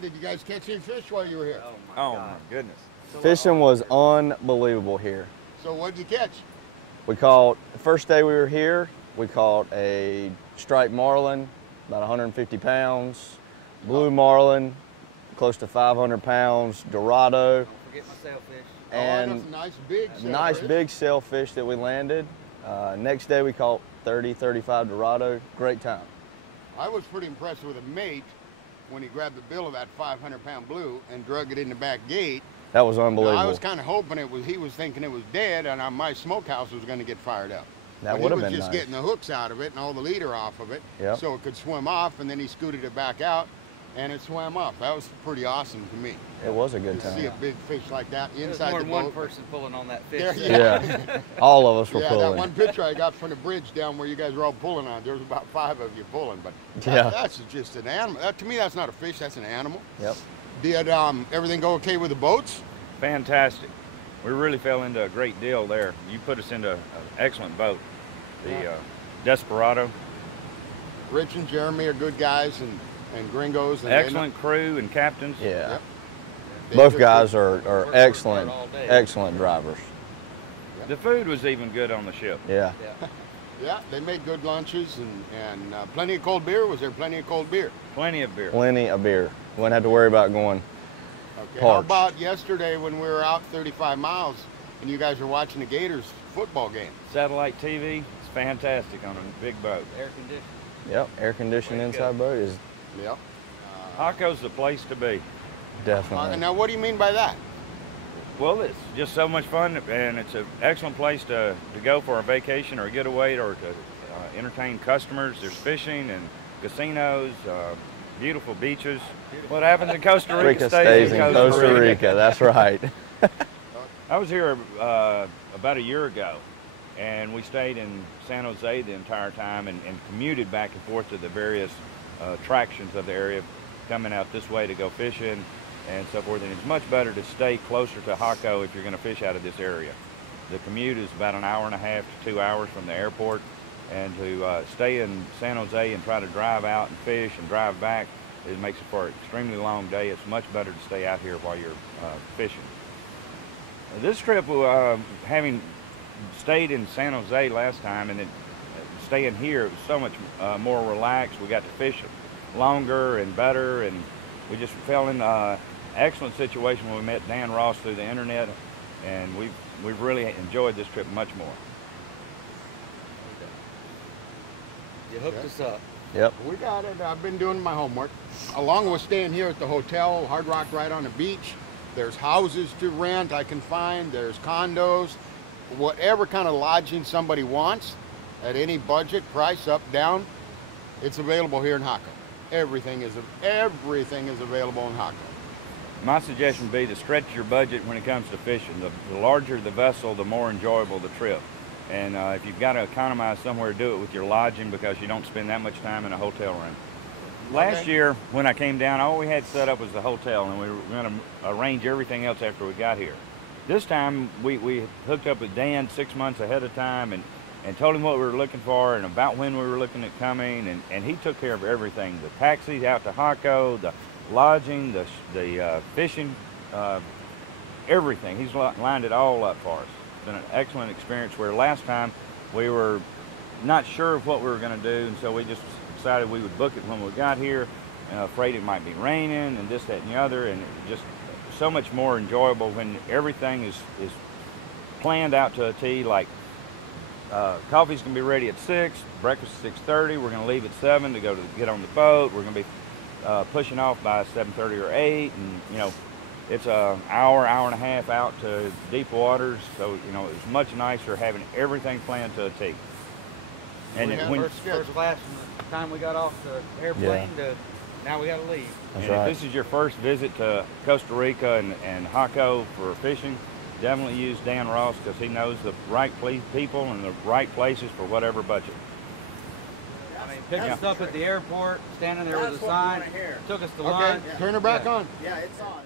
Did you guys catch any fish while you were here? Oh my goodness. Fishing was unbelievable here. So what did you catch? We caught, the first day we were here, we caught a striped marlin, about 150 pounds, blue marlin, close to 500 pounds, dorado. Don't forget my sailfish. And that's a nice big sailfish. nice big sailfish that we landed. Next day we caught 30, 35 dorado. Great time. I was pretty impressed with a mate when he grabbed the bill of that 500-pound blue and drug it in the back gate. That was unbelievable. Now, I was kind of hoping he was thinking it was dead, and my smokehouse was going to get fired up. That would have been nice. He was just getting the hooks out of it and all the leader off of it, yep. so it could swim off, and then he scooted it back out, and it swam off. That was pretty awesome to me. It was a good time. To see a big fish like that inside more the than boat. one person pulling on that fish. Yeah, all of us were pulling. Yeah, that one picture I got from the bridge down where you guys were all pulling on, there was about 5 of you pulling, but that's just an animal. To me, that's not a fish, that's an animal. Yep. Did everything go okay with the boats? Fantastic. We really fell into a great deal there. You put us into an excellent boat. The Desperado. Rich and Jeremy are good guys and gringos. And excellent crew and captains. Yeah. Yep. Both guys are excellent, excellent drivers. Yep. The food was even good on the ship. Yeah. Yeah, they made good lunches and plenty of cold beer. Was there plenty of cold beer? Plenty of beer. Plenty of beer. Wouldn't have to worry about going Okay. parched. How about yesterday when we were out 35 miles and you guys were watching the Gators football game? Satellite TV, it's fantastic on a big boat. Air conditioning. Yep, air conditioned inside boat is Yep. Haco's the place to be. definitely. Now, what do you mean by that? Well, it's just so much fun, and it's an excellent place to go for a vacation or a getaway or to entertain customers. There's fishing and casinos, beautiful beaches. What happens in Costa Rica stays in Costa Rica. That's right. I was here about a year ago, and we stayed in San Jose the entire time and commuted back and forth to the various attractions of the area, coming out this way to go fishing and so forth. And it's much better to stay closer to Jaco if you're going to fish out of this area. The commute is about an hour and a half to 2 hours from the airport, and to stay in San Jose and try to drive out and fish and drive back, it makes it for an extremely long day. It's much better to stay out here while you're fishing. This trip, having stayed in San Jose last time and then staying here, it was so much more relaxed. We got to fish longer and better, and we just fell in an excellent situation when we met Dan Ross through the internet, and we've really enjoyed this trip much more. You hooked us up. Yep. We got it. I've been doing my homework. Along with staying here at the hotel, Hard Rock right on the beach, there's houses to rent I can find, there's condos, whatever kind of lodging somebody wants at any budget, price, up, down, it's available here in Jaco. Everything is available in Jaco. My suggestion would be to stretch your budget when it comes to fishing. The larger the vessel, the more enjoyable the trip. And if you've got to economize somewhere, do it with your lodging, because you don't spend that much time in a hotel room. Last year, when I came down, all we had set up was the hotel, and we were going to arrange everything else after we got here. This time, we hooked up with Dan 6 months ahead of time and told him what we were looking for and about when we were looking at coming, and he took care of everything. The taxis out to Jaco, the lodging, the fishing, everything. He's lined it all up for us. It's been an excellent experience, where last time we were not sure of what we were going to do, and so we just decided we would book it when we got here, afraid it might be raining and this, that, and the other, and it just so much more enjoyable when everything is planned out to a T. Like coffee's going to be ready at 6, breakfast at 6:30. We're going to leave at 7 to get on the boat. We're going to be pushing off by 7:30 or 8, and it's an hour and a half out to deep waters. So it's much nicer having everything planned to a T. And First class from the time we got off the airplane to now we got to leave. That's and right. if this is your first visit to Costa Rica and Jaco for fishing, definitely use Dan Ross, because he knows the right people and the right places for whatever budget. I mean, picked us up at the airport, standing there with a sign, took us to lunch. Okay, turn her back on. Yeah, it's on.